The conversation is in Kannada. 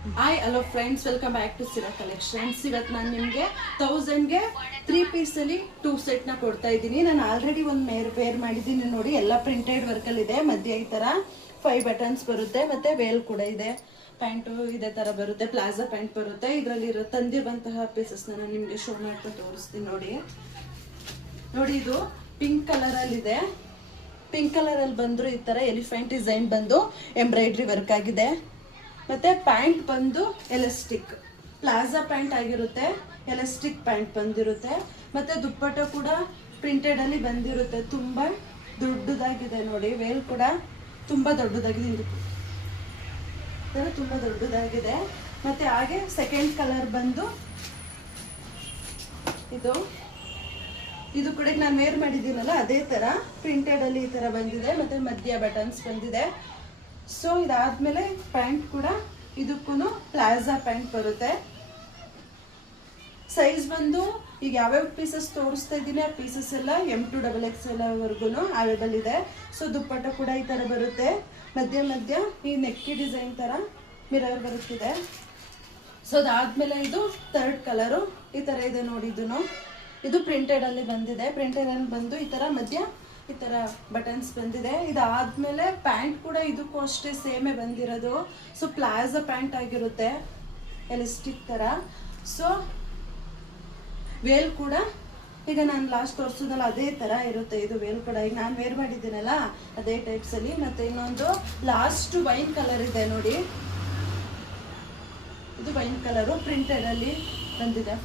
Hi hello friends, welcome back to Sira collections. ಇವತ್ತು ನಾನು ನಿಮಗೆ 1000ಗೆ 3 ಪೀಸಲ್ಲಿ 2 ಸೆಟ್ನ ಕೊಡ್ತಾ ಇದ್ದೀನಿ. ನಾನು ಆಲ್ರೆಡಿ ಒಂದು ವೇರ್ ಮಾಡಿದ್ದೀನಿ ನೋಡಿ. ಎಲ್ಲ ಪ್ರಿಂಟೆಡ್ ವರ್ಕಲ್ಲಿದೆ. ಮಧ್ಯೆ ಈ ಥರ 5 ಬಟನ್ಸ್ ಬರುತ್ತೆ, ಮತ್ತು ವೇಲ್ ಕೂಡ ಇದೆ. ಪ್ಯಾಂಟು ಇದೇ ಥರ ಬರುತ್ತೆ, ಪ್ಲಾಜಾ ಪ್ಯಾಂಟ್ ಬರುತ್ತೆ. ಇದರಲ್ಲಿರೋ ತಂದಿರುವಂತಹ ಪೀಸಸ್ನ ನಾನು ನಿಮಗೆ ಶೋ ಮಾಡ್ತಾ ತೋರಿಸ್ತೀನಿ ನೋಡಿ. ಇದು ಪಿಂಕ್ ಕಲರಲ್ಲಿದೆ. ಪಿಂಕ್ ಕಲರಲ್ಲಿ ಬಂದರೂ ಈ ಥರ ಎಲಿಫೆಂಟ್ ಡಿಸೈನ್ ಬಂದು ಎಂಬ್ರಾಯ್ಡ್ರಿ ವರ್ಕ್ ಆಗಿದೆ. ಮತ್ತು ಪ್ಯಾಂಟ್ ಬಂದು ಎಲಾಸ್ಟಿಕ್ ಪ್ಲಾಜಾ ಪ್ಯಾಂಟ್ ಆಗಿರುತ್ತೆ. ಎಲಾಸ್ಟಿಕ್ ಪ್ಯಾಂಟ್ ಬಂದಿರುತ್ತೆ. ಮತ್ತು ದುಪ್ಪಟ್ಟ ಕೂಡ ಪ್ರಿಂಟೆಡಲ್ಲಿ ಬಂದಿರುತ್ತೆ. ತುಂಬ ದೊಡ್ಡದಾಗಿದೆ ನೋಡಿ. ವೇಲ್ ಕೂಡ ತುಂಬ ದೊಡ್ಡದಾಗಿದೆ. ತುಂಬ ದೊಡ್ಡದಾಗಿದೆ. ಮತ್ತು ಹಾಗೆ ಸೆಕೆಂಡ್ ಕಲರ್ ಬಂದು ಇದು ಕೂಡ ನಾನು ವೇರ್ ಮಾಡಿದ್ದೀನಲ್ಲ ಅದೇ ಥರ ಪ್ರಿಂಟೆಡಲ್ಲಿ ಈ ಥರ ಬಂದಿದೆ. ಮತ್ತು ಮಧ್ಯ ಬಟನ್ಸ್ ಬಂದಿದೆ. ಸೊ ಇದಾದ್ಮೇಲೆ ಪ್ಯಾಂಟ್ ಕೂಡ ಇದಕ್ಕೂ ಪ್ಲಾಜಾ ಪ್ಯಾಂಟ್ ಬರುತ್ತೆ. ಸೈಜ್ ಬಂದು ಈಗ ಯಾವ್ಯಾವ ಪೀಸಸ್ ತೋರಿಸ್ತಾ ಇದ್ದೀನಿ ಆ ಪೀಸಸ್ ಎಲ್ಲ M2 XXL ವರ್ಗು ಅವೈಲೇಬಲ್ ಇದೆ. ಸೊ ದುಪ್ಪಟ್ಟ ಕೂಡ ಈ ಥರ ಬರುತ್ತೆ. ಮಧ್ಯ ಈ ನೆಕ್ಕಿ ಡಿಸೈನ್ ಥರ ಮಿರರ್ ಬರುತ್ತಿದೆ. ಸೊ ಅದಾದ್ಮೇಲೆ ಇದು ಥರ್ಡ್ ಕಲರು ಈ ಥರ ಇದೆ ನೋಡಿ. ಇದು ಪ್ರಿಂಟೆಡಲ್ಲಿ ಬಂದಿದೆ. ಪ್ರಿಂಟೆಡಲ್ಲಿ ಬಂದು ಈ ಥರ ಮಧ್ಯ ಈ ಥರ ಬಟನ್ಸ್ ಬಂದಿದೆ. ಇದಾದ್ಮೇಲೆ ಪ್ಯಾಂಟ್ ಕೂಡ ಇದಕ್ಕೂ ಅಷ್ಟೇ ಸೇಮೇ ಬಂದಿರೋದು. ಸೊ ಪ್ಲಾಜಾ ಪ್ಯಾಂಟ್ ಆಗಿರುತ್ತೆ ಎಲಾಸ್ಟಿಕ್ ಥರ. ಸೊ ವೇಲ್ ಕೂಡ ಈಗ ನಾನು ಲಾಸ್ಟ್ ತೋರಿಸೋದಲ್ಲ ಅದೇ ಥರ ಇರುತ್ತೆ. ಇದು ವೇಲ್ ಕೂಡ ಈಗ ನಾನು ವೇರ್ ಮಾಡಿದ್ದೀನಲ್ಲ ಅದೇ ಟೈಪ್ಸಲ್ಲಿ. ಮತ್ತು ಇನ್ನೊಂದು ಲಾಸ್ಟ್ ವೈನ್ ಕಲರ್ ಇದೆ ನೋಡಿ. ಇದು ವೈನ್ ಕಲರು ಪ್ರಿಂಟೆಡಲ್ಲಿ ಬಂದಿದೆ.